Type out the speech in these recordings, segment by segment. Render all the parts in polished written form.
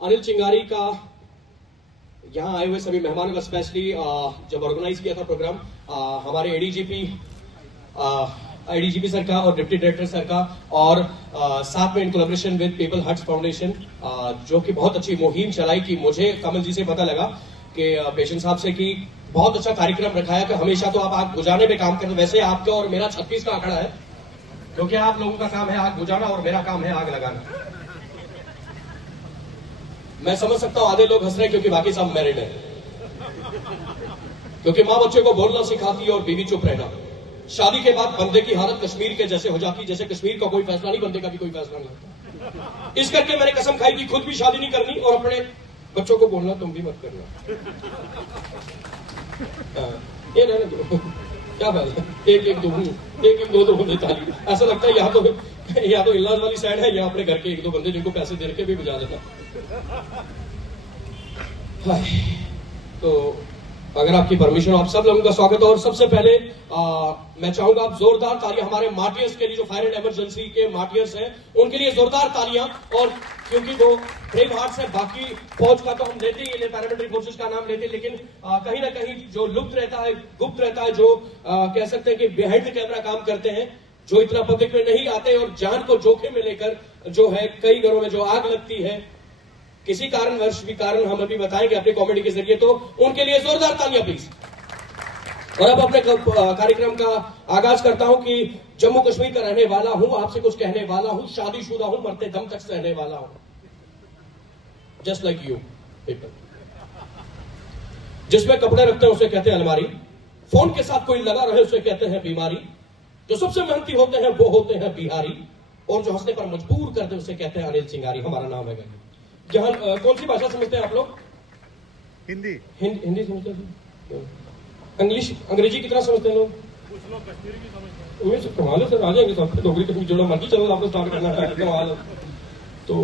अनिल चिंगारी का यहाँ आए हुए सभी मेहमानों का स्पेशली जब ऑर्गेनाइज किया था प्रोग्राम हमारे एडीजीपी सर का और डिप्टी डायरेक्टर सर का और साथ में in collaboration with people huts foundation जो कि बहुत अच्छी मुहिम चलाई कि मुझे कमल जी से पता लगा कि पेशेंट साहब से कि बहुत अच्छा कार्यक्रम रखा है कि हमेशा तो आप आग बुझाने में काम करते, वैसे आपका और मेरा 36 का आंकड़ा है क्योंकि आप लोगों का काम है आग बुझाना और मेरा काम है आग लगाना। मैं समझ सकता हूं आधे लोग हंस रहे हैं क्योंकि बाकी सब मैरिड है, क्योंकि मां बच्चे को बोलना सिखाती है और बीवी चुप रहना। शादी के बाद बंदे की हालत कश्मीर के जैसे हो जाती, जैसे कश्मीर का कोई फैसला नहीं, बंदे का भी कोई फैसला नहीं होता। इस करके मैंने कसम खाई थी खुद भी शादी नहीं करनी और अपने बच्चों को बोलना तुम भी मत करना। ये रहने दो, क्या बात है, एक दो बंदे ताली। ऐसा लगता है या तो इलाज वाली साइड है या अपने घर के एक दो बंदे जिनको पैसे दे के भी बुझा देना। तो अगर आपकी परमिशन आप सब लोगों का स्वागत है। और सबसे पहले मैं चाहूंगा आप जोरदार तालियां हमारे मार्टियर्स के लिए, जो फायर एंड इमरजेंसी के मार्टियर्स हैं उनके लिए जोरदार तालियां। और क्योंकि वो ब्रेव हार्ट्स है, बाकी फौज का तो हम लेते ही पैरामिलिट्री फोर्सेस का नाम लेते, लेकिन कहीं ना कहीं जो गुप्त रहता है, जो कह सकते हैं कि बिहाइंड द कैमरा काम करते हैं, जो इतना पब्लिक में नहीं आते और जान को जोखिम में लेकर जो है कई घरों में जो आग लगती है किसी कारणवश भी, कारण हम अभी बताएंगे अपने कॉमेडी के जरिए, तो उनके लिए जोरदार तालियां प्लीज। और अब अपने कार्यक्रम का आगाज करता हूं कि जम्मू कश्मीर का रहने वाला हूं, आपसे कुछ कहने वाला हूं, शादीशुदा हूं, मरते दम तक रहने वाला हूं, जस्ट लाइक यू पीपल। जिसमें कपड़े रखते हैं उसे कहते हैं अलमारी, फोन के साथ कोई लगा रहे उसे कहते हैं बीमारी, जो सबसे मेहनती होते हैं वो होते हैं बिहारी, और जो हंसने पर मजबूर कर दे उसे कहते हैं अनिल चिंगारी। हमारा नाम है। जहां कौन सी भाषा समझते हैं आप लोग? हिंदी समझते हैं? इंग्लिश, अंग्रेजी कितना समझते हैं लोग? कुछ लोग कश्मीरी भी समझते हैं। कमाल है सर, आ जाएंगे सब डोगरी कहीं जोड़ो मर्जी चलो, आपको स्टार्ट करना है कमाल। तो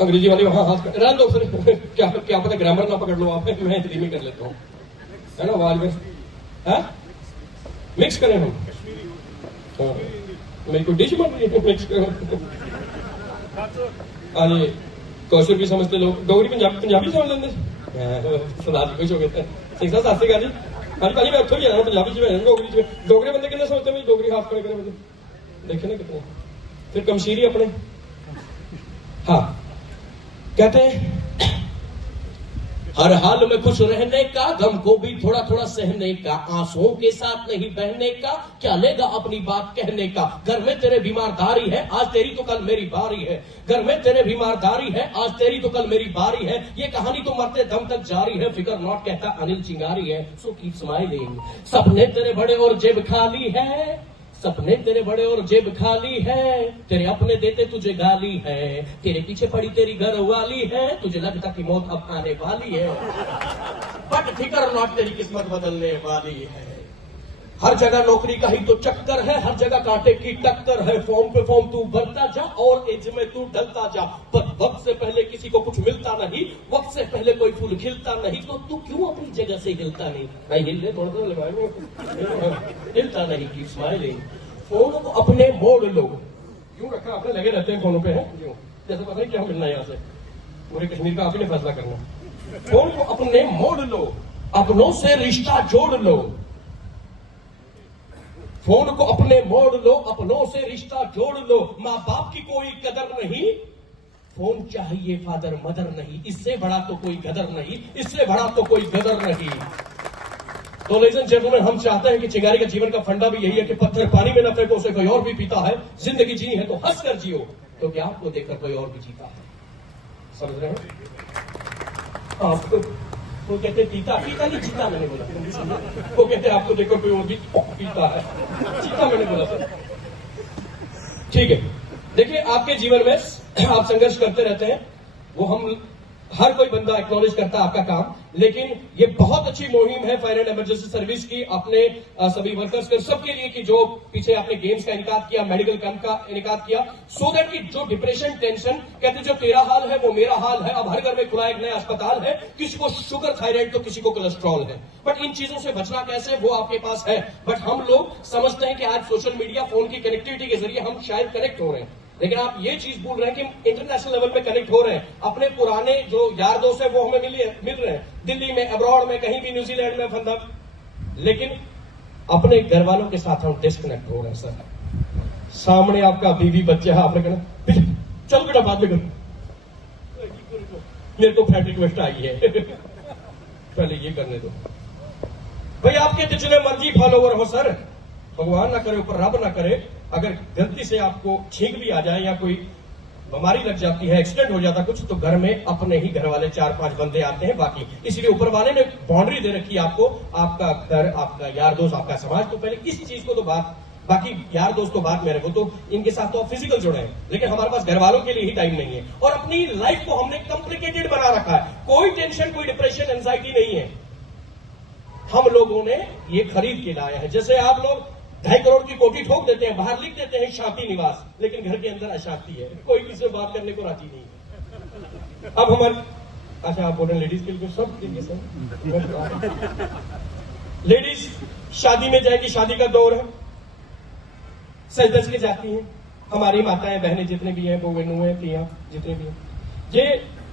अंग्रेजी वाले वहां हाथ रहने दो सर, क्या पता ग्रामर ना पकड़ लो आप, मैं हिंदी में कर लेता हूँ, है ना? आवाज में मिक्स करें हम, मेरी कोई डिश बन रही है मिक्स करें। आइए, कौशल भी समझते लोग, डोगरी पंजाबी समझ लेंगे। सरदार जी खुश हो गए सिंह साहब, सत श्री अकाल जी। हाँ भाजी, मैं उत्थों ही आया पंजाबी च, डोगरी बंदे कितने समझते हैं? डोगरी हाथ खड़े बंदे देखे ना कितने। फिर कमशीरी अपने, हाँ कहते हैं हर हाल में खुश रहने का, गम को भी थोड़ा थोड़ा सहने का, आंसुओं के साथ नहीं बहने का, क्या लेगा अपनी बात कहने का। घर में तेरे बीमारदारी है, आज तेरी तो कल मेरी बारी है। घर में तेरे बीमारदारी है, आज तेरी तो कल मेरी बारी है। ये कहानी तो मरते दम तक जारी है, फिकर नॉट कहता अनिल चिंगारी है। So keep smiling. सपने तेरे बड़े और जेब खाली है, सपने तेरे बड़े और जेब खाली है, तेरे अपने देते तुझे गाली है, तेरे पीछे पड़ी तेरी घर वाली है, तुझे लगता कि मौत अब आने वाली है, बट फिकर नॉट तेरी किस्मत बदलने वाली है। हर जगह नौकरी का ही तो चक्कर है, हर जगह कांटे की टक्कर है, फॉर्म पे फॉर्म तू भरता जा और एज में तू ढलता जा, पर वक्त से पहले किसी को कुछ मिलता नहीं, वक्त से पहले कोई फूल खिलता नहीं, तो तू क्यों अपनी जगह से हिलता नहीं? भाई हिलने थोड़ा हिलता नहीं, की स्माइलिंग। फोन को अपने मोड़ लो, क्यों रखा आपने? लगे रहते हैं फोनों पे, है जैसे पता नहीं क्या मिलना है यहाँ से, पूरे कश्मीर का आपने फैसला करना। फोन को अपने मोड़ लो, अपनों से रिश्ता जोड़ लो, फोन को अपने मोड़ लो, अपनों से रिश्ता जोड़ लो। माँ बाप की कोई कदर नहीं, फोन चाहिए फादर मदर नहीं, इससे बड़ा तो कोई गदर नहीं, इससे बड़ा तो कोई गदर नहीं। तो लेडीज एंड जेंटलमैन, हम चाहते हैं कि चिंगारी का जीवन का फंडा भी यही है कि पत्थर पानी में न फेंको, उसे कोई और भी पीता है। जिंदगी जी है तो हंस कर जियो, क्योंकि आपको देखकर कोई और भी जीता है। समझ रहे हैं? आपको वो कहते पीता नहीं, जीता मैंने बोला। वो कहते आपको देखकर कोई और भी पीता है, जीता मैंने बोला सर। ठीक है, देखिए आपके जीवन में आप संघर्ष करते रहते हैं, वो हम हर कोई बंदा एक्नॉलेज करता है आपका काम, लेकिन ये बहुत अच्छी मुहिम है फायर एंड इमरजेंसी सर्विस की, अपने सभी वर्कर्स के सबके लिए कि जो पीछे आपने गेम्स का इनकाद किया, मेडिकल कैंप का इनकाद किया, सो दैट कि जो डिप्रेशन, टेंशन, कहते जो तेरा हाल है वो मेरा हाल है। अब हर घर में खुला एक नया अस्पताल है, किसी को शुगर, थायराइड तो किसी को कोलेस्ट्रॉल है, बट इन चीजों से बचना कैसे वो आपके पास है। बट हम लोग समझते हैं कि आज सोशल मीडिया, फोन की कनेक्टिविटी के जरिए हम शायद कनेक्ट हो रहे हैं, लेकिन आप ये चीज भूल रहे हैं कि इंटरनेशनल लेवल पे कनेक्ट हो रहे हैं, अपने पुराने जो यार दोस्त है वो हमें मिल रहे हैं, दिल्ली में, अब्रॉड में, कहीं भी, न्यूजीलैंड में, फंदम, लेकिन अपने घर वालों के साथ हम डिस्कनेक्ट हो रहे हैं सर। सामने आपका बीवी बच्चा है, आपने कहना चल बेटा बाद में करो, मेरे को फ्रेंड रिक्वेस्ट आई है पहले ये करने दो। भाई आपके जितने मर्जी फॉलोवर हो सर, भगवान ना करे, ऊपर रब ना करे, अगर गलती से आपको छींक भी आ जाए या कोई बीमारी लग जाती है, एक्सीडेंट हो जाता कुछ, तो घर में अपने ही घर वाले 4-5 बंदे आते हैं, बाकी इसलिए ऊपर वाले ने बाउंड्री दे रखी है आपको, आपका घर, आपका यार दोस्त, आपका समाज, तो पहले इस चीज को तो बात, बाकी यार दोस्त तो बात मेरे को, तो इनके साथ तो आप फिजिकल जुड़े हैं, लेकिन हमारे पास घर वालों के लिए ही टाइम नहीं है। और अपनी लाइफ को हमने कॉम्प्लिकेटेड बना रखा है, कोई टेंशन, कोई डिप्रेशन, एंजाइटी नहीं है। हम लोगों ने ये खरीद के लाया है। जैसे आप लोग 2.5 करोड़ की कोठी ठोक देते हैं, बाहर लिख देते हैं शांति निवास, लेकिन घर के अंदर अशांति है, कोई किसी से बात करने को राजी नहीं है। अब हमारे, अच्छा आप बोल रहे हैं लेडीज के लिए, सब देखिए सर, लेडीज शादी में जाएगी, शादी का दौर है, सज धज के जाती हैं, हमारी माताएं बहनें जितने भी हैं, बोवेनु है, पिया जितने भी हैं, ये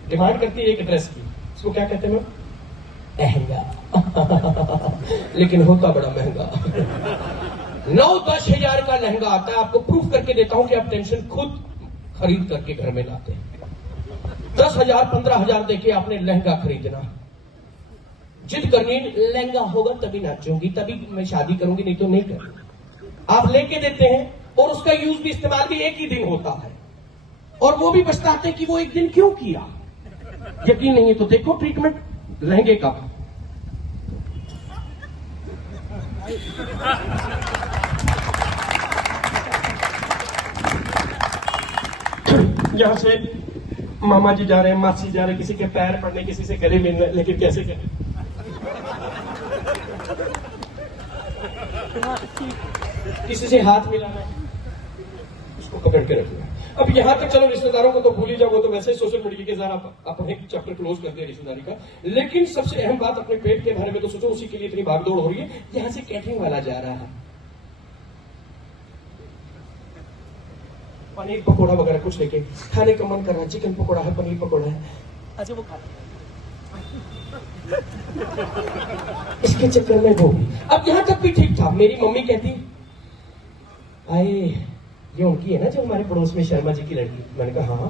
डिमांड करती है एक ड्रेस की, इसको क्या कहते हैं, लहंगा लेकिन होता बड़ा महंगा 9-10 हजार का लहंगा आता है। आपको प्रूफ करके देता हूं कि आप टेंशन खुद खरीद करके घर में लाते हैं। 10,000-15 हजार देके आपने लहंगा खरीदना, जिद करनी, लहंगा होगा तभी नाचूंगी, तभी मैं शादी करूंगी, नहीं तो नहीं करूंगी। आप लेके देते हैं और उसका यूज भी, इस्तेमाल भी एक ही दिन होता है, और वो भी पछताते कि वो एक दिन क्यों किया। यकीन नहीं है तो देखो ट्रीटमेंट लहंगे का। यहां से मामा जी जा रहे हैं, मासी जा रहे हैं, किसी के पैर पड़ने, किसी से गले मिलने, लेकिन कैसे करें, किसी से हाथ मिलाना, उसको पकड़ के रखना। अब यहां तक चलो रिश्तेदारों को तो भूल ही जाओ, वो तो वैसे ही सोशल मीडिया के जरा अपने चैप्टर क्लोज कर दिया रिश्तेदारी का, लेकिन सबसे अहम बात अपने पेट के बारे में तो सोचो, उसी के लिए इतनी भागदौड़ हो रही है। यहां से कैटरिंग वाला जा रहा है, पनीर पकौड़ा वगैरह कुछ लेके खाने का मन कर रहा है, चिकन पकौड़ा है, पनीर पकौड़ा है, अच्छा वो खा इसके चक्कर में वो। अब यहां तक भी ठीक था, मेरी मम्मी कहती आए ये उनकी है ना जो हमारे पड़ोस में शर्मा जी की लड़की, मैंने कहा हाँ,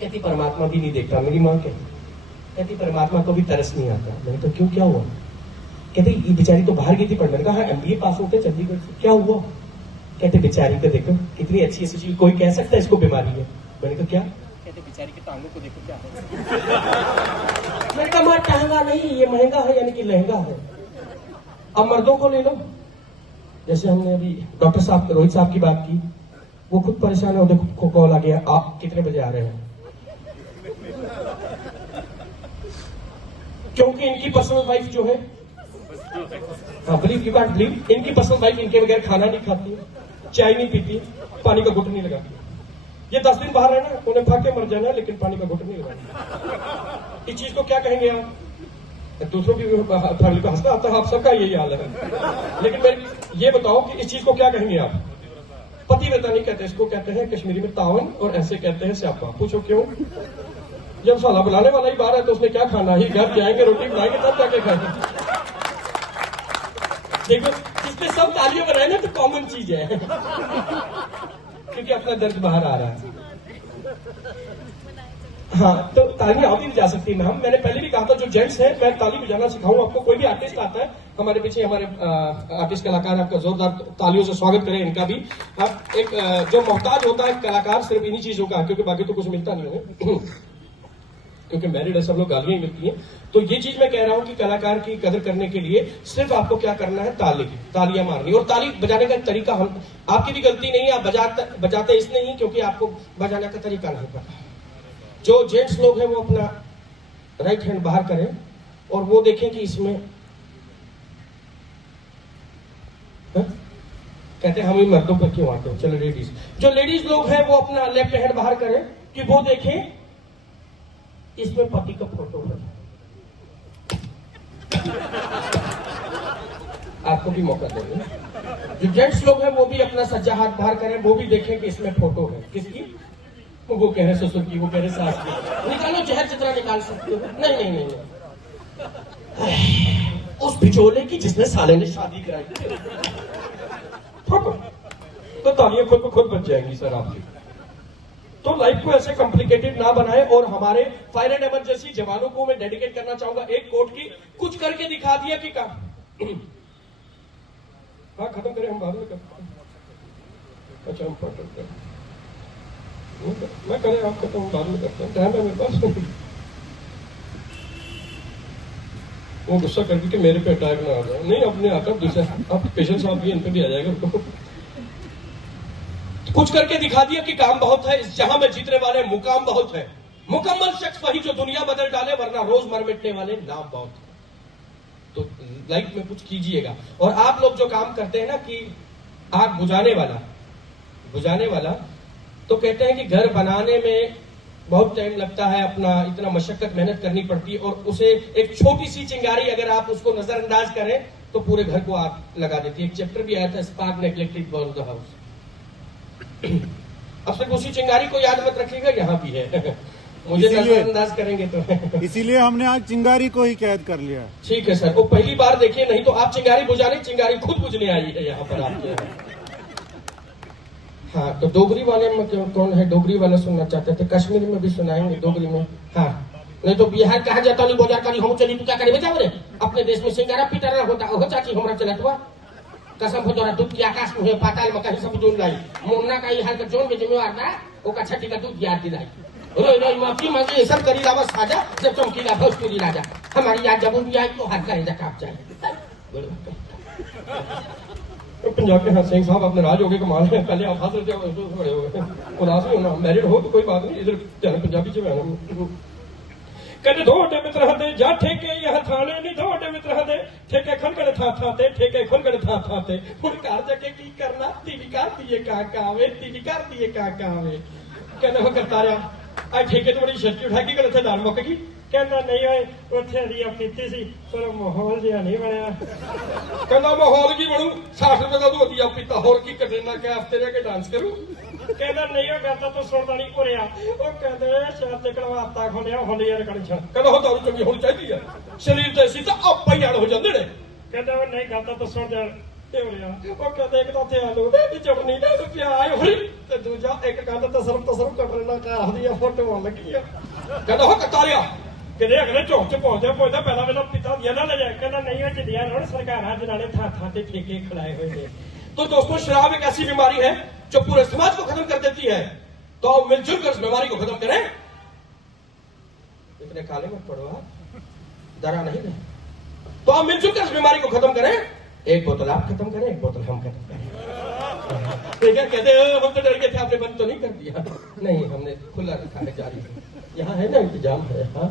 कहती परमात्मा भी नहीं देखता। मेरी माँ कहती परमात्मा को भी तरस नहीं आता। मैंने कहा क्यों, क्या हुआ, कहते ये बेचारी तो बाहर गई थी पढ़ने। मैंने कहा हाँ MBA पास होते चंडीगढ़ से, क्या हुआ, कहते बेचारी को देखो कितनी अच्छी है सुशील, कोई कह सकता है इसको बीमारी है। मैंने कहा क्या, कहते बेचारी के टांगों को देखो क्या है। मैंने कहा मां टांगा नहीं, ये महंगा है, यानी कि लहंगा है। अब मर्दों को ले लो, जैसे हमने अभी डॉक्टर साहब रोहित साहब की बात की, वो खुद परेशान है, देखो कॉल आ गया, आप कितने बजे आ रहे हैं, क्योंकि इनकी पर्सनल वाइफ जो है, हाँ बिलीव यू कांट बिलीव, इनकी पर्सनल वाइफ इनके बगैर खाना नहीं खाती है, चाय नहीं पीती, पानी का घुट नहीं लगाती। ये 10 दिन बाहर रहना, उन्हें भाग के मर जाना, लेकिन पानी का घुट नहीं लगाना। इस चीज को क्या कहेंगे आप, दूसरों की फैमिली को हंसता आता है, आप सबका यही हाल है, लेकिन मैं ये बताओ कि इस चीज को क्या कहेंगे आप, पतिव्रता नहीं कहते इसको, कहते हैं कश्मीरी में तावन, और ऐसे कहते हैं स्यापा। पूछो क्यों, जब साला बुलाने वाला ही बाहर है तो उसने क्या खाना ही, घर जाएंगे रोटी बनाएंगे तब जाके खाएंगे। देखो इसमें सब तालियां बनाए ना तो कॉमन चीज है क्योंकि अपना दर्द बाहर आ रहा है। हाँ तो तालियां होती नहीं जा सकती मैम, मैंने पहले भी कहा था जो जेंट्स है मैं ताली बजाना सिखाऊं आपको। कोई भी आर्टिस्ट आता है हमारे पीछे, हमारे आर्टिस्ट कलाकार, आपका जोरदार तालियों से स्वागत करें इनका भी। आप एक जो मोहताज होता है कलाकार सिर्फ इन्हीं चीजों का, क्योंकि बाकी तो कुछ मिलता नहीं है क्योंकि मैरिड है, सब लोग गालियां ही मिलती हैं। तो ये चीज मैं कह रहा हूं कि कलाकार की कदर करने के लिए सिर्फ आपको क्या करना है, तालियां मारनी। और ताली बजाने का तरीका हम, आपकी भी गलती नहीं है, आप बजाते इसलिए ही क्योंकि आपको बजाने का तरीका नहीं पता। जो जेंट्स लोग हैं वो अपना राइट हैंड बाहर करें और वो देखें कि इसमें कहते हैं हम ही मर्दों पर क्यों आते हैं। चलो लेडीज, जो लेडीज लोग हैं वो अपना लेफ्ट हैंड बाहर करें कि वो देखें इसमें पति का फोटो है। आपको भी मौका देंगे। जो जेंट्स लोग हैं वो भी अपना सज्जा हाथ बाहर करें, वो भी देखें कि इसमें फोटो है किसकी। वो कह रहे ससुर की, वो कह रहे सास की। निकालो जहर जितना निकाल सकते हो। नहीं नहीं नहीं, नहीं। उस बिचौले की जिसने साले ने शादी कराई। फोटो तो तालियां खुद को खुद बच जाएंगी सर आपकी। तो लाइफ को ऐसे कॉम्प्लिकेटेड ना बनाए। और हमारे फायर एंड इमरजेंसी जवानों को मैं डेडिकेट करना चाहूंगा एक कोट की, कुछ करके दिखा दिया कि काम। हाँ खत्म करें, हम बाद में करते हैं। अच्छा हम फोटो मैं करें, आप खत्म, हम बाद में करते हैं, टाइम है मेरे पास। वो गुस्सा करके कि मेरे पे अटैक ना आ जाए। नहीं अपने आता दूसरे, अब पेशेंट साहब भी इन पे भी आ जाएगा उनको। कुछ करके दिखा दिया कि काम बहुत है, इस जहां में जीतने वाले मुकाम बहुत है। मुकम्मल शख्स वही जो दुनिया बदल डाले, वरना रोज मर मिटने वाले नाम बहुत है। तो लाइफ में कुछ कीजिएगा। और आप लोग जो काम करते हैं ना कि आग बुझाने वाला, तो कहते हैं कि घर बनाने में बहुत टाइम लगता है, अपना इतना मशक्कत मेहनत करनी पड़ती है, और उसे एक छोटी सी चिंगारी अगर आप उसको नजरअंदाज करें तो पूरे घर को आग लगा देती है। एक चैप्टर भी आया था, spark neglected burn the house. अब सिर्फ उसी चिंगारी को याद मत रखिएगा, यहाँ भी है। मुझे नजरअंदाज करेंगे तो इसीलिए हमने आज चिंगारी को ही कैद कर लिया। ठीक है सर, वो पहली बार देखिए, नहीं तो आप चिंगारी बुझाने, चिंगारी खुद बुझने आई है यहाँ पर आपके। हाँ तो डोगरी वाले में कौन है? डोगरी वाला सुनना चाहते थे, कश्मीरी में भी सुनाएंगे, डोगरी में। हाँ नहीं तो बिहार कहा जाता नहीं, बाजार करी हम चली, तू क्या करे बचा रे? अपने देश में सिंगारा पीटर होता कि हमरा चलत हुआ कसम हो तोरा दूध की आकाश में पाताल में कहीं सब जोन लाई मुन्ना का हाल का जोन में जिम्मेवार था, वो का छठी का दूध याद दिलाई। रोई रोई माफी मांगी, सब करी लावा साजा, जब चमकीला भोजपुरी राजा हमारी याद जब भी आई तो हाथ का हिजा काप जाए। पंजाब के सिंह साहब अपने राज हो गए, कमाल है। पहले आप हंस रहे थे, खड़े हो गए, उदास नहीं होना, मैरिड हो तो कोई बात नहीं, इधर ध्यान पंजाबी च मैं कहते थोड़े मित्र हदे जा ठेके यह थाने नहीं, थोड़े मित्र हदे ठेके खनगड़ था थे, ठेके खनगड़ था थे। हुण घर जाके की करना, टीवी कर दिए काका आवे, टीवी कर दिए काका आवे। कहना हो करता रहा आज ठेके तो बड़ी शर्ती उठा के गल थे दाल मुक गई। कहना नहीं होए उत्थे रिया पीती सी, पर माहौल जिहा नहीं बनया। कहना माहौल की बनू, 60 रुपए का धोतिया पीता, होर की कटरीना के हफ्ते रह के डांस करूं। कहना नहीं हो करता तो सुनता नहीं उरिया। वो कहते शाते कड़वाता खोलिया होली यार कड़ी छन। कहना हो दारू चंगी होनी चाहिए है, शरीर ते सी तो आपा ही हो जांदे ने। कहता वो नहीं करता तो सुन जा वो कहते एक तो थे आलू चटनी प्याज होली ते दूजा एक गंद तसरफ कटरीना के हफ्ते फोटो लगी है। कहना हो कतारिया कहते अगले चौक च पहुंचते पहला वेला पिता दिया ना ले जाए। कहना नहीं हो जिदिया रोड सरकार जिन्होंने था ठेके खिलाए हुए थे। तो दोस्तों शराब एक ऐसी बीमारी है जो पूरे समाज को खत्म कर देती है। तो मिलजुल कर इस बीमारी को खत्म करें। इतने काले मत पड़ो, डरा नहीं है। तो आप मिलजुल कर इस बीमारी को खत्म करें। एक बोतल आप खत्म करें, एक बोतल हम खत्म करें। ठीक है, कहते हम तो डर गए थे, आपने बंद तो नहीं कर दिया। नहीं, हमने खुला रखा है जारी। यहाँ है ना इंतजाम है, हाँ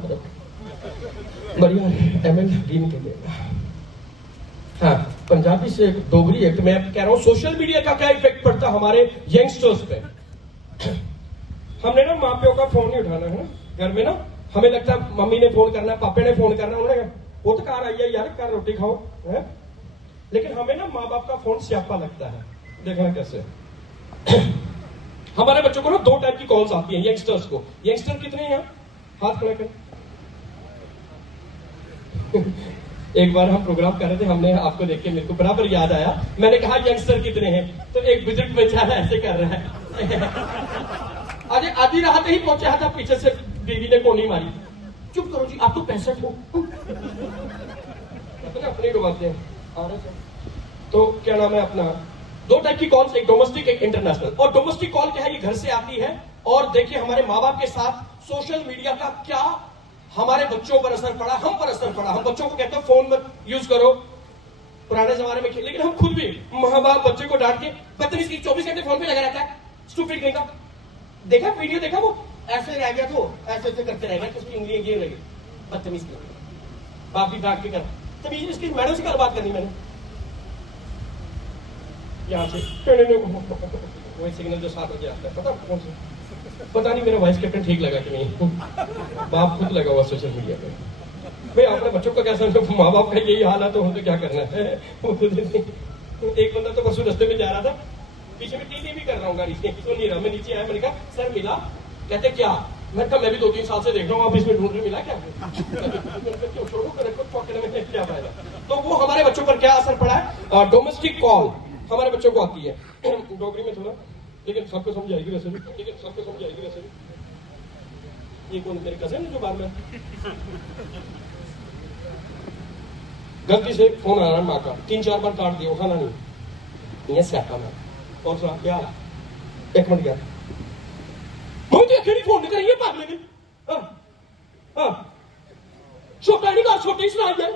बढ़िया ML डीन के लिए। हाँ पंजाबी से डोगरी है। तो मैं कह रहा हूँ सोशल मीडिया का क्या इफेक्ट पड़ता हमारे यंगस्टर्स पे। हमने ना माँ प्यो का फोन नहीं उठाना है ना घर में ना, हमें लगता है मम्मी ने फोन करना, पापे ने फोन करना, उन्होंने वो तो कार आई है यार, कार रोटी खाओ है। लेकिन हमें ना माँ बाप का फोन स्यापा लगता है। देखना कैसे हमारे बच्चों को ना 2 टाइप की कॉल्स आती हैं यंगस्टर्स को। यंगस्टर कितने हैं हाथ खड़े कर। एक बार हम प्रोग्राम कर रहे थे, हमने आपको देख के मेरे को बराबर याद आया, मैंने कहा यंगस्टर कितने हैं, तो एक बुजुर्ग बेचारा ऐसे कर रहा है। अरे आधी रात ही पहुंचा था, पीछे से बीवी ने कोनी मारी, चुप करो जी आप तो 65 हो। अपने को बातें तो क्या नाम है अपना। 2 टाइप की कॉल्स, एक डोमेस्टिक एक इंटरनेशनल। और डोमेस्टिक कॉल क्या है, ये घर से आती है। और देखिए हमारे माँ बाप के साथ सोशल मीडिया का क्या हमारे बच्चों पर असर पड़ा, हम पर असर पड़ा। हम बच्चों को कहते हैं फोन मत यूज करो, पुराने जमाने में खेल, लेकिन हम खुद भी माँ बाप बच्चे को डांट के बदतमीज की 24 घंटे फोन पे लगा रहता है। स्टूपिड कहीं का देखा वीडियो, देखा वो ऐसे रह गया, तो ऐसे ऐसे करते रह गया, तो उसकी इंग्लिश गेम लगी बदतमीज की। बाप भी डांट के कर, तभी इसकी मैडम से कल बात करनी मैंने यहाँ से वही सिग्नल जो 7 बजे आता है, पता कौन से, पता नहीं मेरा वाइस कैप्टन ठीक लगा कि नहीं। बाप खुद लगा हुआ सोशल मीडिया पे। भाई अपने बच्चों का क्या समझो, माँ बाप का यही हाल है तो हमको क्या करना है। एक बंदा तो परसों रास्ते में जा रहा था, पीछे में टीटी भी कर रहा हूँ गाड़ी से, तो नहीं रहा। मैं नीचे आया, मैंने कहा सर मिला? कहते क्या? मैं कहा मैं भी 2-3 साल से देख रहा हूँ, आप इसमें ढूंढ रहे, मिला क्या? क्यों छोड़ो, पॉकेट में क्या फायदा। तो वो हमारे बच्चों पर क्या असर पड़ा है? डोमेस्टिक कॉल हमारे बच्चों को आती है डोगरी में थोड़ा, लेकिन सबको समझ आएगी वैसे भी। ये कौन मेरे कजन है जो बाहर में? गलती से फोन आ रहा है माँ का, 3-4 बार काट दिया, उठाना नहीं। ये स्यापा मैं कौन सा क्या? 1 मिनट गया, मुझे अकेली फोन नहीं करेंगे पागल ने। छोटा नहीं कहा, छोटे ही सुना यार।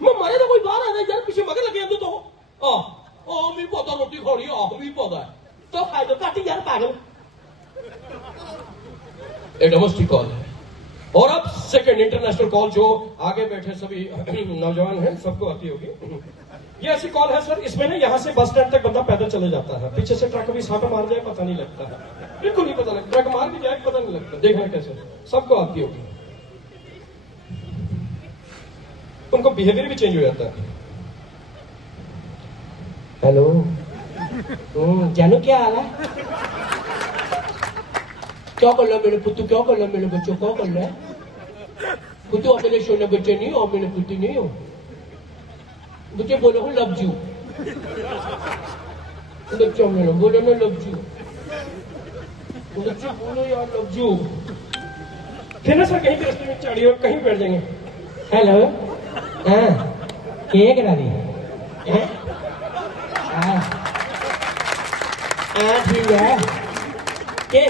मैं मरे तो कोई बाहर आ जाए यार, पीछे मगर लगे तो मैं पता रोटी खानी भी पता है तो फायदा काटी यार पागल। डोमेस्टिक कॉल है। और अब सेकंड इंटरनेशनल कॉल, जो आगे बैठे सभी नौजवान हैं सबको आती होगी। ये ऐसी कॉल है सर, इसमें ना यहाँ से बस स्टैंड तक बंदा पैदल चले जाता है, पीछे से ट्रक भी साटा मार जाए पता नहीं लगता है, बिल्कुल नहीं पता लगता, ट्रक मार भी जाए पता नहीं लगता। देखना कैसे सबको आती होगी। उनको बिहेवियर भी चेंज हो जाता है। हेलो जानू क्या हाल है? क्या कर रहा मेरे पुत्तू, क्या कर रहा मेरे बच्चों, क्या कर रहा है पुत्तू? आप मेरे सोने बच्चे नहीं हो, मेरे पुत्ती नहीं हो। बच्चे बोलो हो लव यू, बच्चों मेरे बोलो ना लव यू, बच्चे बोलो यार लव यू। फिर ना सर कहीं भी रास्ते में चढ़ी हो, कहीं बैठ जाएंगे। हेलो क्या करा रही है? ठीक है के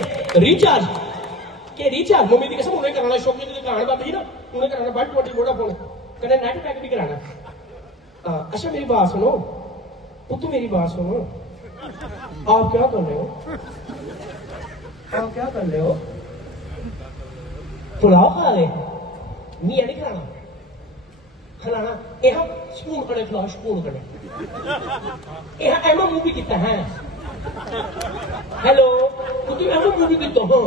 रिचार्ज मम्मी की कसम उन्हें कराना, शौक ने कराना बाबी ना, उन्हें कराना बट 20 वोडाफोन कने नेट पैक भी कराना। अच्छा मेरी बात सुनो पुत्तू, मेरी बात सुनो, आप क्या कर रहे हो? पुलाव खा रहे? मियाँ नहीं खिलाना यह स्पून कने खिलाओ, स्पून कने यह एमा मूवी कितना है। हेलो पुत्तू एमा मूवी कितना हो?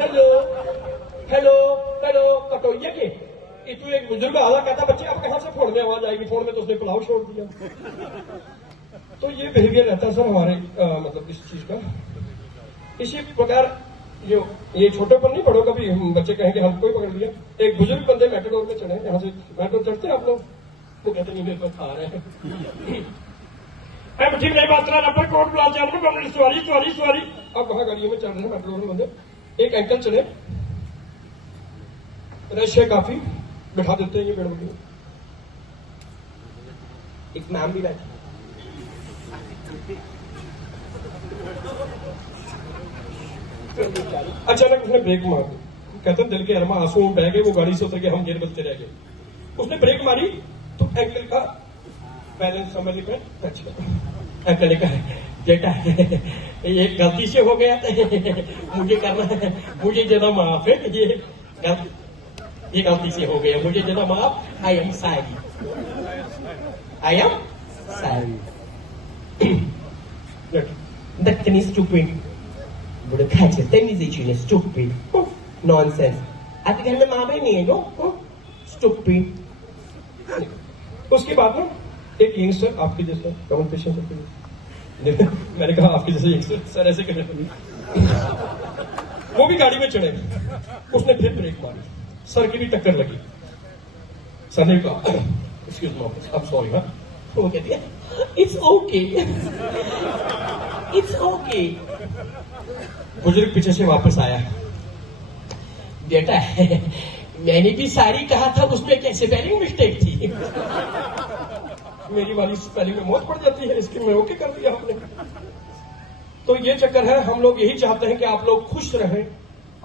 हेलो कटोइया के तू एक बुजुर्ग आला कहता बच्चे अब कहां से फोन में आवाज आएगी, फोन में तो उसने पुलाव छोड़ दिया। तो ये बिहेवियर रहता है सर हमारे मतलब इस चीज का। इसी प्रकार जो ये छोटे पर नहीं बड़ों का भी बच्चे कहेंगे हमको ही पकड़ लिया। एक बुजुर्ग बंदे मेट्रोडोर में चढ़े, यहाँ से मेट्रो चढ़ते हैं आप लोग, वो कहते नहीं मेरे को खा रहे हैं ठीक नहीं बात नंबर कोड प्लाजा सॉरी। अब वहां गाड़ियों में चढ़ रहे हैं मेट्रोडोर में बंदे, एक अंकल चले, रश है काफी, बैठा देते हैं ये गड़बड़ी। एक मैम भी बैठी, अचानक उसने ब्रेक मार दी, कहते दिल के अरमा आंसू में बह गए, वो गाड़ी से उतर के हम गिर बचते रह गए। उसने ब्रेक मारी तो अंकल का बैलेंस समझ में अंकल ने कहा बेटा ये गलती से हो गया था, मुझे करना है, मुझे जना माफ है, ये गलती से हो गया, मुझे जना माफ, I am sorry. That is stupid. बुढ़े खाचे तमीज़ stupid. Nonsense. आपके घर में माँ भी नहीं है जो stupid. उसके बाद ना एक यंगस्टर आपके जैसा कम्युनिकेशन करते हैं, मैंने कहा आपके जैसे यंगस्टर सर ऐसे करने, वो भी गाड़ी में चढ़े, उसने फिर ब्रेक मारी, सर की भी टक्कर लगी, सर ने कहा एक्सक्यूज मी अब सॉरी। हाँ वो कहती है इट्स ओके। बुजुर्ग पीछे से वापस आया, बेटा मैंने भी सारी कहा था, उसमें क्या स्पेलिंग मिस्टेक थी, मेरी वाली स्पेलिंग में मौत पड़ जाती है, इसकी मैं ओके कर दिया हमने। तो ये चक्कर है, हम लोग यही चाहते हैं कि आप लोग खुश रहें,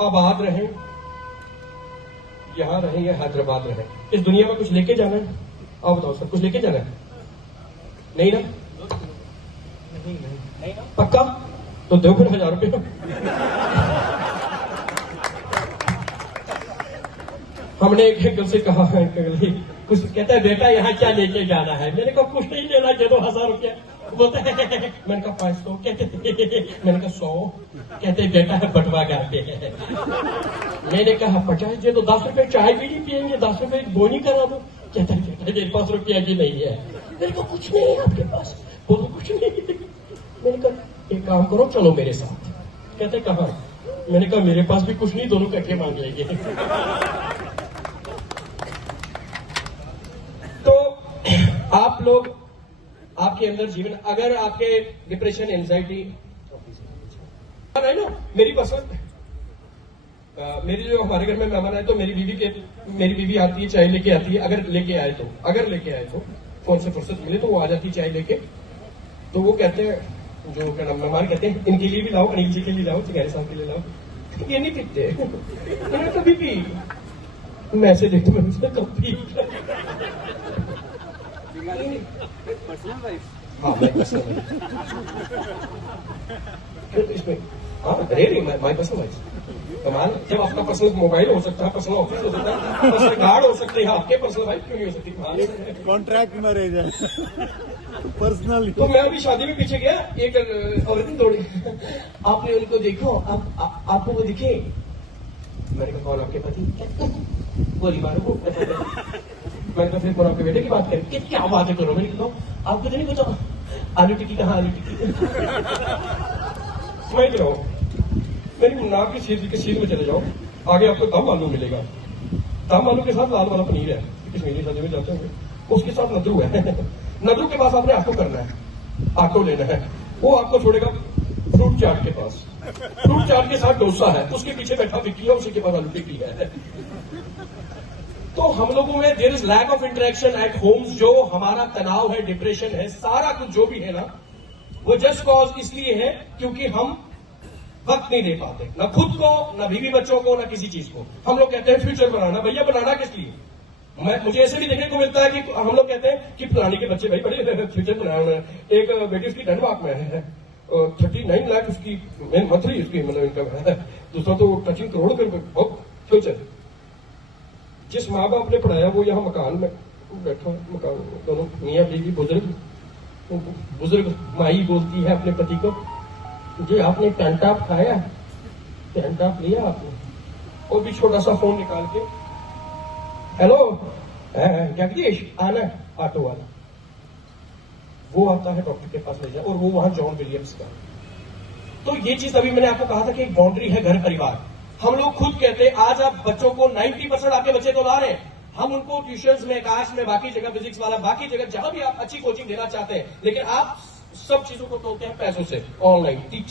आबाद रहें, यहां रहें या हैदराबाद रहें। इस दुनिया में कुछ लेके जाना है? आप बताओ सर, कुछ लेके जाना है? नहीं ना? पक्का? तो दो फिर 1000 रुपये। हमने एक अंकल से कहा है, कुछ कहता है बेटा यहाँ क्या लेके जाना है, मैंने कहा कुछ नहीं लेना, दे दो 1000 रुपया। बोलता है मैंने कहा 500, कहते मैंने कहा 100, कहते बेटा बंटवा करते हैं। मैंने कहा 50 दे तो 10 रुपए चाय भी नहीं पियेंगे, 10 रुपए बोनी करा दो। कहता है मेरे पास रुपया की नहीं है। मेरे को कुछ नहीं है आपके पास, बोलो कुछ नहीं। मैंने कहा एक काम करो चलो मेरे साथ। कहते कहा? मैंने कहा मेरे पास भी कुछ नहीं, दोनों इकट्ठे मांग लेंगे। तो आप लोग, आपके अंदर जीवन, अगर आपके डिप्रेशन, एंजाइटी है ना, मेरी पसंद मेरी जो हमारे घर में मेहमान आए तो मेरी बीवी आती है, चाय लेके आती है। अगर लेके आए तो फोन से फुर्सत मिले तो वो आ जाती है चाय लेके। तो वो कहते हैं, जो क्या नाम, मेहमान कहते हैं इनके लिए भी लाओ, अनिल जी के लिए लाओ, चिंगारी साहब के लिए लाओ। ये नहीं पीते, मैंने कभी पी, मैं ऐसे देखता हूँ कब पी। हाँ मैं पर्सनल इसमें, हाँ रेडी माई पर्सनल वाइफ। कमाल, जब आपका पर्सनल मोबाइल हो सकता है, पर्सनल ऑफिस हो सकता है, पर्सनल गार्ड हो सकते हैं, आपके पर्सनल वाइफ क्यों नहीं हो सकती? कॉन्ट्रैक्ट मैरिज है, पर्सनल। तो मैं अभी शादी में पीछे गया, एक औरत दौड़ी, आपने उनको देखो, आपको वो दिखे? मैंने कहा कौन आपके पति? बोली मारो। मैंने कहा फिर कौन आपके बेटे की बात करें? क्या बातें करो? मैंने कहा आपको तो नहीं पता आलू टिक्की कहाँ, आलू टिक्की समझ रहे हो? मेरी नाक की सीध में चले जाओ, आगे आपको दम आलू मिलेगा। दम आलू के साथ लाल वाला पनीर है, कश्मीरी सब्जी में जाते होंगे, उसके साथ नद्रू है। नद्रू के पास आपने ऑटो करना है, ऑटो लेना है, वो आपको छोड़ेगा फ्रूट चाट के पास। फ्रूट चाट के साथ डोसा है, उसके पीछे बैठा विक्की है, उसी के पास आलू टिक्की है। तो हम लोगों में there is lack of interaction at homes. जो हमारा तनाव है, डिप्रेशन है, सारा कुछ जो भी है ना, वो जस्ट कॉज इसलिए है क्योंकि हम वक्त नहीं दे पाते, ना खुद को, ना बीवी बच्चों को, ना किसी चीज को। हम लोग कहते हैं फ्यूचर बनाना, भैया बनाना किस लिए? मुझे ऐसे भी देखने को मिलता है कि हम लोग कहते हैं कि फलाने के बच्चे भाई बड़े फ्यूचर बनाया उन्होंने। एक बेटी उसकी डेनमार्क में है, 39 लाख उसकी मंथली उसकी मतलब इनकम है। दूसरा तो टचिंग करोड़ के बहुत फ्यूचर। जिस माँ बाप ने पढ़ाया वो यहाँ मकान में बैठा, मकान दोनों मियाँ बीवी बुजुर्ग माई बोलती है अपने पति को, जी आपने पेंटाप खाया, पेंटाप लिया आपने? और भी छोटा सा फोन निकाल के, हेलो जगदीश आना, ऑटो वाला वो आता है डॉक्टर के पास ले जाए, और वो वहां जॉन विलियम्स का। तो ये चीज अभी मैंने आपको कहा था कि एक बाउंड्री है घर परिवार। हम लोग खुद कहते हैं आज आप बच्चों को 90% आपके बच्चे तो ला रहे हैं, हम उनको ट्यूशंस में, काश में, बाकी जगह फिजिक्स वाला, बाकी जगह जहां भी आप अच्छी कोचिंग देना चाहते हैं, लेकिन आप सब चीजों को तोड़ते हैं पैसों से। ऑनलाइन टीच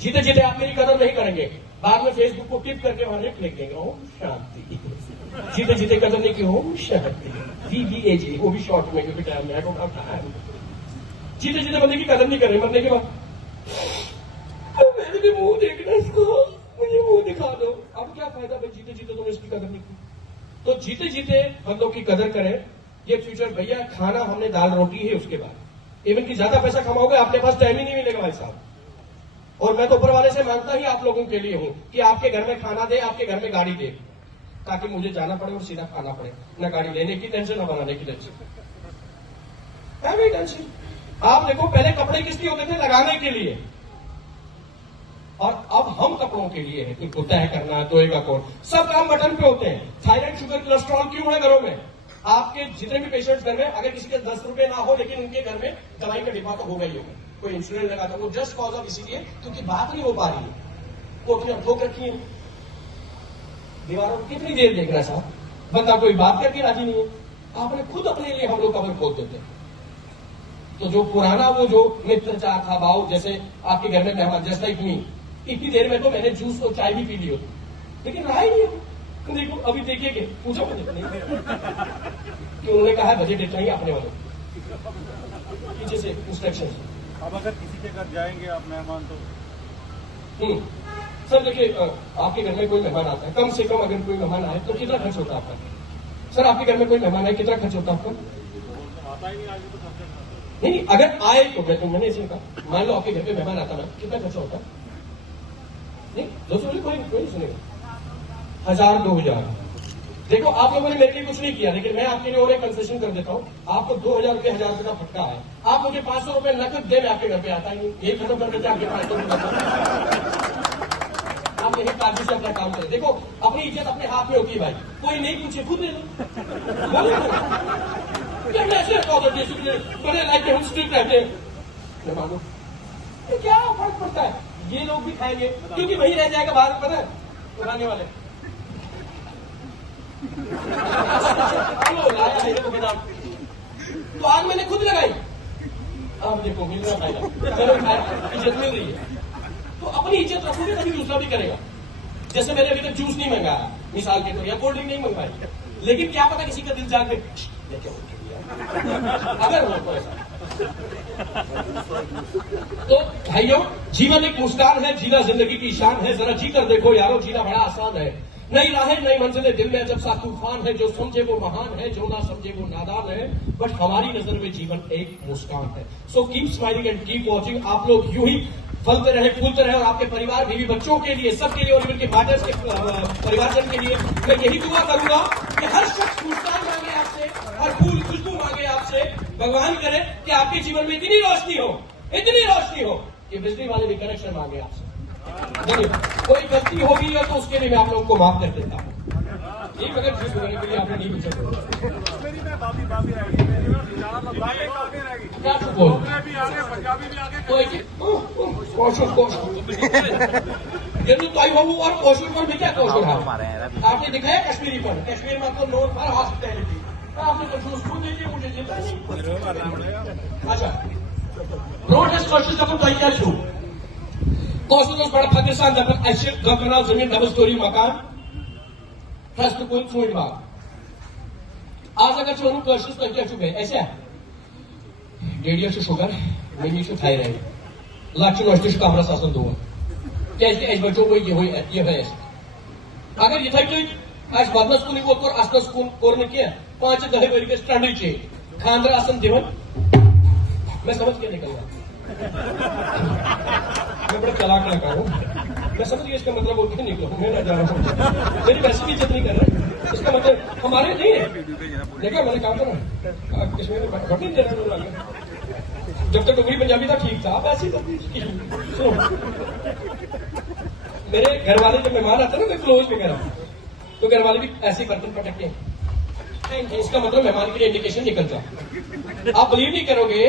जीते जीते आप मेरी कदर नहीं करेंगे, बाद में फेसबुक को टिप करके वहां लिख देंगे ओम शांति। जीते जीते कदर नहीं की, ओम शांति VBAG, वो भी शॉर्ट में, क्योंकि टाइम में टाइम। जीते जीते बंदे की कदर नहीं कर रहे, मरने के बाद मैंने भी मुंह देखना इसको, मुझे मुंह दिखा दो। अब क्या फायदा भाई, जीते जीते तुमने इसकी कदर नहीं की। तो जीते जीते बंदों की कदर करें। ये फ्यूचर भैया, खाना हमने दाल रोटी है, उसके बाद इवन की ज्यादा पैसा कमाओगे आपके पास टाइम ही नहीं मिलेगा भाई साहब। और मैं तो ऊपर वाले से मांगता ही आप लोगों के लिए हूं कि आपके घर में खाना दे, आपके घर में गाड़ी दे, ताकि मुझे जाना पड़े और सीधा खाना पड़े, न गाड़ी लेने की टेंशन, न बनाने की टेंशन। टेंशन आप देखो, पहले कपड़े किस लिए होते थे? लगाने के लिए, और अब हम कपड़ों के लिए है। इनको तय करना, धोएगा कौन, सब काम बटन पे होते हैं। थायराइड, शुगर, कोलेस्ट्रॉल क्यों है घरों में? आपके जितने भी पेशेंट्स घर में, अगर किसी के 10 रुपए ना हो, लेकिन उनके घर में दवाई का डिब्बा तो होगा ही होगा, कोई इंसुलिन लगा था, वो जस्ट कॉज ऑफ इसीलिए क्योंकि बात नहीं हो पा रही है। कोठियां ठोक रखी है, दीवारों को कितनी देर देखना साहब, बंदा कोई बात करके राजी नहीं है। आपने खुद अपने लिए हम लोग कबर खोल देते। तो जो पुराना वो जो मित्रचार था, भाव, जैसे आपके घर में मेहमान, जैसा इतनी देर में तो मैंने जूस और चाय भी पी ली होती, लेकिन रहा ही नहीं। देखो अभी देखिए, पूछो बजट नहीं कि उन्होंने कहा है बजट इतना ही आपने वालों पीछे से इंस्ट्रक्शन। अब अगर किसी के घर जाएंगे आप मेहमान तो सर देखिए, आपके घर में कोई मेहमान आता है, कम से कम अगर कोई मेहमान आए तो कितना खर्च होता है आपका? सर आपके घर में कोई मेहमान आए कितना खर्च होता है आपका? आता ही नहीं, आगे तो नहीं, अगर आए तो मैंने इसे कहा, मान लो आपके घर पे मेहमान आता ना, कितना खर्चा होता है? नहीं, 200 कोई नहीं सुनेगा, 1000 2000। देखो आप लोगों ने मेरे लिए कुछ नहीं किया, लेकिन मैं आपके लिए और एक कंसेशन कर देता हूँ। आपको 2000 रुपये, 1000 रुपये का फटका है, आप मुझे 500 रुपये नकद दे, मैं आपके घर पे आता ही नहीं, यही खत्म कर देते आपके 500 रुपये। आप अपने ही काजू से अपना काम करे। देखो अपनी इज्जत अपने हाथ में होती है भाई, कोई नहीं पूछे खुद ले लो। क्या मैं ऐसे बड़े लाइफ में हम स्ट्रिक्ट रहते हैं, मैं मानो तो क्या फर्क पड़ता है, ये लोग भी खाएंगे क्योंकि वही रह जाएगा बाहर, पता है उड़ाने वाले। लाया है देखो बिना, तो आग मैंने खुद लगाई, अब देखो मिल रहा फायदा, मैंने खाया, इज्जत मिल रही है। तो अपनी इज्जत रखोगे तभी दूसरा भी करेगा। जैसे मैंने अभी तक जूस नहीं मंगाया मिसाल के तौर, या कोल्ड ड्रिंक नहीं मंगवाई, लेकिन क्या पता किसी का दिल जाग गए अगर हो तो ऐसा। तो भाइयों, जीवन एक मुस्कान है, जीना जिंदगी की शान है, जरा जी कर देखो यारो, जीना बड़ा आसान है। नई राहें नई मंजिलें दिल में जब सा तूफान है, जो समझे वो महान है, जो ना समझे वो नादान है, बट हमारी नजर में जीवन एक मुस्कान है। So keep smiling and keep watching. आप लोग यूं ही फलते रहे फूलते रहे, और आपके परिवार बीवी बच्चों के लिए, सबके लिए, और इवन के फादर्स के परिवारजन के लिए मैं यही दुआ करूंगा कि हर शख्स मुस्कान मांगे आपसे, हर फूल खुशबू मांगे आपसे। भगवान करे कि आपके जीवन में इतनी रोशनी हो कि बिजली वाले भी कनेक्शन मांगे आपसे। कोई गलती होगी या तो उसके लिए मैं आप लोगों को माफ कर देता हूँ। ये अगर जूस बनाने के लिए आपने नहीं पूछा मेरी मैं बाबी रह गई, मेरी बातें काफी रह गई। क्या बोल डोगरे भी आगे, पंजाबी भी आगे। कौशल ताई बाबू और कौशल पर भी क्या कौशल है? आपने दिखाया कश्मीरी पर, कश्मीर में तो नोट पर हॉस्पिटैलिटी, आपने तो जूस खुद दीजिए, मुझे जितना नहीं। अच्छा रोड है सोशल जब तैयार छू कौशल बड़ा पाकिस्तान दखल अशर गकनाल जमीन डबल स्टोरी मकान फर्स्ट कोई फूड बाग आज अगर चोरू कौशल तैयार छू गए ऐसे रेडियो से शुगर मेन्यू से थायराइड लाख नष्ट कमरा आसान दुआ क्या बचो वो ये है अगर ये बदनस कुन वो असनस कुन कोर क्या 5-10 वरी गए स्टैंडर्ड चेंज खानदार आसन दिवन मैं समझ के निकल गया मैं बड़ा चलाक लगा हूँ, मैं समझ गया इसका मतलब वो निकलो, मैं ना जा रहा हूँ, मेरी वैसे भी इज्जत नहीं कर रहे, इसका मतलब हमारे नहीं है। देखा मैंने कहा था ना कश्मीर में घट नहीं दे रहा हूँ, जब तक डोगरी पंजाबी था ठीक था, अब ऐसी सुनो मेरे घर वाले जब मेहमान आते ना मैं क्लोज वगैरह तो घर वाले भी ऐसे बर्तन पटकते हैं, इसका मतलब मेहमान के लिए इंडिकेशन निकलता। आप बिलीव नहीं करोगे,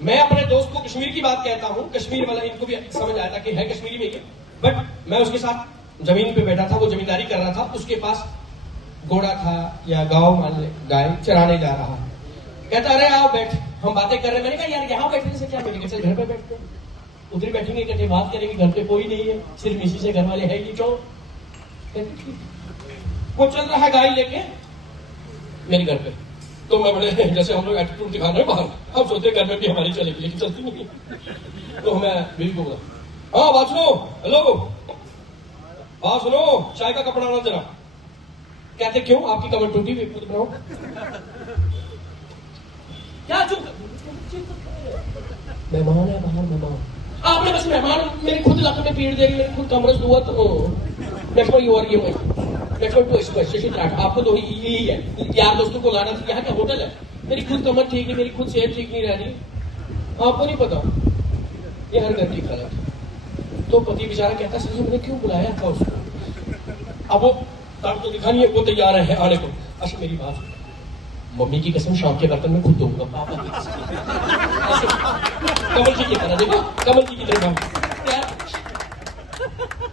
मैं अपने दोस्त को कश्मीर की बात कहता हूँ, कश्मीर वाला इनको भी समझ आया था कि है कश्मीरी में ये, बट मैं उसके साथ जमीन पे बैठा था, वो जमींदारी कर रहा था, उसके पास घोड़ा था या गांव मान ले गाय चराने जा रहा, कहता अरे आओ बैठ, हम बातें कर रहे हैं। मैंने कहा यार यहाँ बैठने से क्या मिलेगा, चल घर पे बैठते हैं, उधर बैठेंगे इकट्ठे बात करेंगे, घर पे कोई नहीं है, सिर्फ इसी से घर वाले है ये क्यों। वो चल रहा है गाय लेके मेरे घर पे, तो मैं बड़े जैसे हम लोग एटीट्यूड दिखा रहे हैं बाहर, हम सोचते घर में भी हमारी चलेगी लेकिन चलती नहीं। तो मैं बीवी को बोला हाँ बात सुनो, हेलो हाँ सुनो चाय का कपड़ा आना जरा। कहते क्यों आपकी कमर टूटी हुई, खुद बनाओ। क्या चुप मेहमान है बाहर, मेहमान आपने बस मेहमान मेरे खुद इलाके में पीड़ दे रही, मेरे खुद कमरस हुआ तो आपको तो यही है यार दोस्तों को लाना था, यहाँ क्या होटल है, मेरी खुद कमर ठीक नहीं, मेरी खुद सेहत ठीक नहीं रह रही, आपको नहीं पता ये हर घर की गलत। तो पति बेचारा कहता सर मैंने क्यों बुलाया था उसको, अब वो तब तो दिखा नहीं है, वो तैयार है आने को। अच्छा मेरी बात, मम्मी की कसम शाम के बर्तन में खुद दूंगा, पापा की कसम कमल जी की तरह, देखो कमल जी की तरह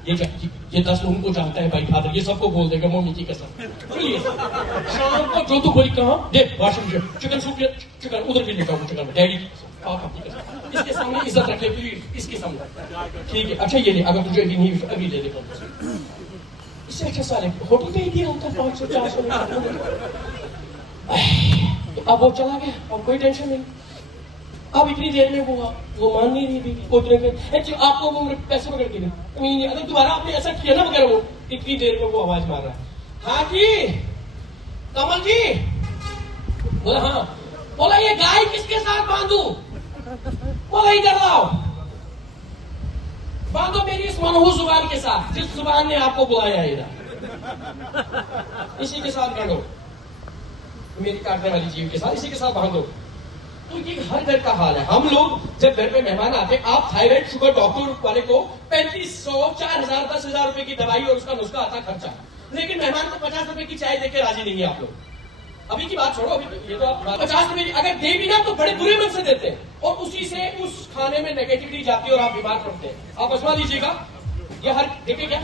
ये 10 लोगों को जानता है भाई फादर, ये सबको बोल देगा मम्मी की कसम। चलिए शाम को जो तू बोली कहा देख वाशिंग चिकन सूप चिकन उधर भी लेता हूँ, चिकन में डैडी पापा की कसम, इसके सामने इज्जत रख ले प्लीज, इसके सामने ठीक है। अच्छा ये ले, अगर तुझे अभी नहीं अभी ले लेता हूँ, इससे अच्छा साले होटल पे ही दिया होता 500-400 में। तो अब वो चला गया, अब कोई टेंशन नहीं। अब इतनी देर में वो मान नहीं रही थी, आपको वो पैसे पकड़ के नहीं, अगर दोबारा आपने ऐसा किया ना वगैरह, वो इतनी देर में वो आवाज मार रहा है हाँ जी कमल जी। बोला हाँ, बोला ये गाय किसके साथ बांधू, बोला इधर लाओ, बांधो मेरी इस मनहूस जुबान के साथ, जिस जुबान ने आपको बुलाया इधर, इसी के साथ बांधो, मेरी काटने वाली जीव के साथ इसी के साथ बांधो। तो ये हर घर का हाल है। हम लोग जब घर पे मेहमान आते, आप थायराइड शुगर डॉक्टर वाले को 3500, 4000, 10,000 रुपए की दवाई और उसका नुस्खा आता खर्चा, लेकिन मेहमान को 50 रुपए की चाय देके राजी नहीं है आप लोग। अभी की बात छोड़ो, अभी ये तो आप 50 रुपए अगर दे भी ना तो बड़े बुरे मन से देते हैं, और उसी से उस खाने में नेगेटिविटी जाती है और आप बीमार पड़ते हैं। आप आजमा लीजिएगा, ये हर देखे क्या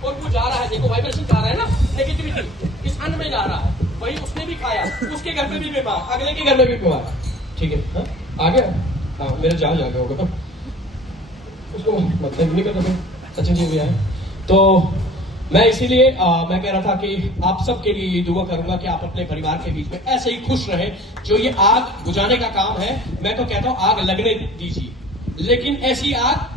और वो जा रहा है, देखो वाइब्रेशन जा रहा है ना, नेगेटिविटी इस अन्न में जा रहा है, वही उसने भी खाया, उसके घर में भी बीमार, अगले के घर में भी बीमार। ठीक है, हाँ? आ गया, हाँ मेरा जहाज आ गया होगा, उसको मतलब नहीं करता सचिन जी भी आए। तो मैं इसीलिए मैं कह रहा था कि आप सबके लिए ये दुआ करूंगा कि आप अपने परिवार के बीच में ऐसे ही खुश रहें। जो ये आग बुझाने का काम है, मैं तो कहता हूं आग लगने दीजिए, लेकिन ऐसी आग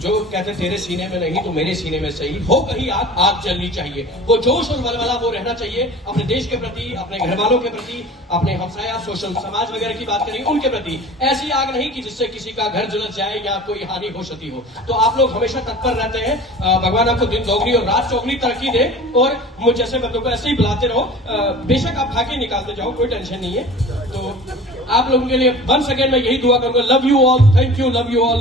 जो कहते तेरे सीने में नहीं तो मेरे सीने में सही हो, कहीं आग जलनी चाहिए। वो जोश और वलवला वो रहना चाहिए अपने देश के प्रति, अपने घर वालों के प्रति, अपने हमसाया सोशल समाज वगैरह की बात करेंगे उनके प्रति। ऐसी आग नहीं कि जिससे किसी का घर जल जाए या कोई हानि हो क्षति हो। तो आप लोग हमेशा तत्पर रहते हैं। भगवान आपको दिन दोगुनी और रात चौगुनी तरक्की दे, और मुझ जैसे बंदों को ऐसे ही बुलाते रहो। बेशक आप फाके निकालते जाओ, कोई टेंशन नहीं है। तो आप लोगों के लिए वंस अगेन मैं यही दुआ करूंगा। Love you all, thank you, love you all.